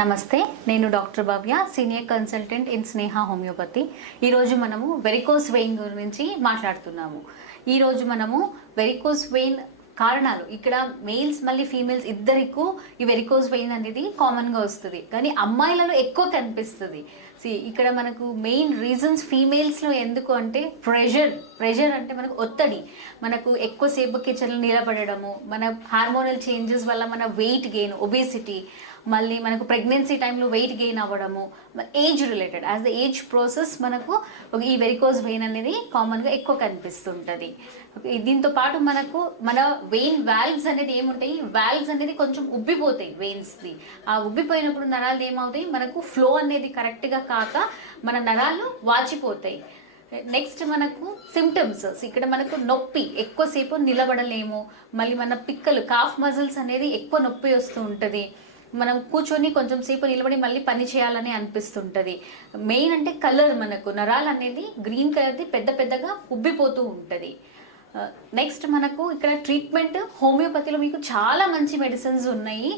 నమస్తే నేను doctor Bhavya senior consultant in Sneha homoeopathy. ఈరోజు మనము వెరికోస్ వెయిన్ గురించి మాట్లాడుతున్నాము. ఈరోజు మనము వెరికోస్ వెయిన్ కారణాలు ఇక్కడ మేల్స్ మళ్ళీ ఫీమేల్స్ ఇద్దరికు ఈ వెరికోస్ వెయిన్ అనేది కామన్గా వస్తుంది. కానీ అమ్మాయిలలో ఎక్కువ కనిపిస్తుంది. ఇక్కడ మనకు మెయిన్ రీజన్స్ ఫీమేల్స్లో ఎందుకు అంటే ప్రెషర్ ప్రెషర్ అంటే మనకు ఒత్తిడి. మనకు ఎక్కువసేపు కిచెన్లో నిలబడము మన హార్మోనల్ చేంజెస్ వల్ల మన వెయిట్ గెయిన్ ఒబేసిటీ మళ్ళీ మనకు ప్రెగ్నెన్సీ టైంలో వెయిట్ గెయిన్ అవ్వడము age related as the age process మనకు ఒక- ఈ వెరికోజ్ వెయిన్ అనేది కామన్గా ఎక్కువ కనిపిస్తుంటుంది. దీంతో పాటు మనకు మన వెయిన్ వాల్వ్స్ అనేది ఏముంటాయి? వాల్వ్స్ అనేది కొంచెం ఉబ్బిపోతాయి వెయిన్స్ది ఆ ఉబ్బిపోయినప్పుడు నరాలు ఏమవుతాయి? మనకు ఫ్లో అనేది కరెక్ట్గా కాక మన నరాలు వాచిపోతాయి. నెక్స్ట్ మనకు సిమ్టమ్స్ ఇక్కడ మనకు నొప్పి ఎక్కువసేపు నిలబడలేము. మళ్ళీ మన పిక్కలు కాఫ్ మజిల్స్ అనేది ఎక్కువ నొప్పి వస్తూ ఉంటుంది. మనం కూర్చొని కొంచెం సేపు నిలబడి మళ్ళీ పని చేయాలని అనిపిస్తుంటుంది. మెయిన్ అంటే కలర్ మనకు నరాలు అనేది గ్రీన్ కలర్ది పెద్ద పెద్దగా ఉబ్బిపోతూ ఉంటుంది. నెక్స్ట్ uh, మనకు ఇక్కడ ట్రీట్మెంట్ హోమియోపతిలో మీకు చాలా మంచి మెడిసిన్స్ ఉన్నాయి.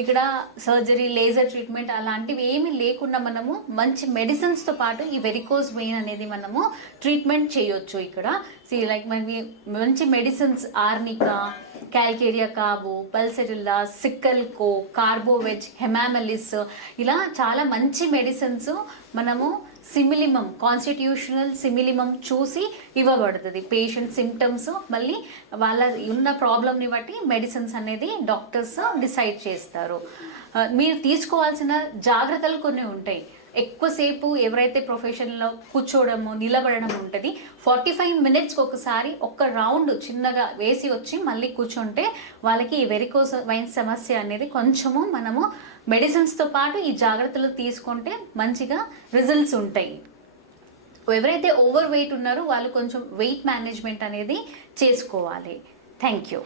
ఇక్కడ సర్జరీ లేజర్ ట్రీట్మెంట్ అలాంటివి ఏమి లేకుండా మనము మంచి మెడిసిన్స్తో పాటు ఈ వెరికోజ్ వెయిన్ అనేది మనము ట్రీట్మెంట్ చేయొచ్చు ఇక్కడ. సి లైక్ మనకి మంచి medicines arnica calcarea carb pulsatilla సిక్కల్కో carbo veg hamamelis ఇలా చాలా మంచి మెడిసిన్స్ మనము సిమిలిమం కాన్స్టిట్యూషనల్ సిమిలిమం చూసి ఇవ్వబడుతుంది. పేషెంట్ సిమ్టమ్స్ మళ్ళీ వాళ్ళ ఉన్న ప్రాబ్లమ్ని బట్టి మెడిసిన్స్ అనేది డాక్టర్స్ డిసైడ్ చేస్తారు. Uh, మీరు తీసుకోవాల్సిన జాగ్రత్తలు కొన్ని ఉంటాయి. ఎక్కువసేపు ఎవరైతే ప్రొఫెషన్లో కూర్చోవడము నిలబడడం ఉంటుంది ఫార్టీ ఫైవ్ మినిట్స్కి ఒకసారి ఒక్క రౌండ్ చిన్నగా వేసి వచ్చి మళ్ళీ కూర్చుంటే వాళ్ళకి ఈ వెరికోస్ వైన్ సమస్య అనేది కొంచెము మనము మెడిసిన్స్తో పాటు ఈ జాగ్రత్తలు తీసుకుంటే మంచిగా రిజల్ట్స్ ఉంటాయి. ఎవరైతే ఓవర్ వెయిట్ ఉన్నారో వాళ్ళు కొంచెం వెయిట్ మేనేజ్మెంట్ అనేది చేసుకోవాలి. Thank you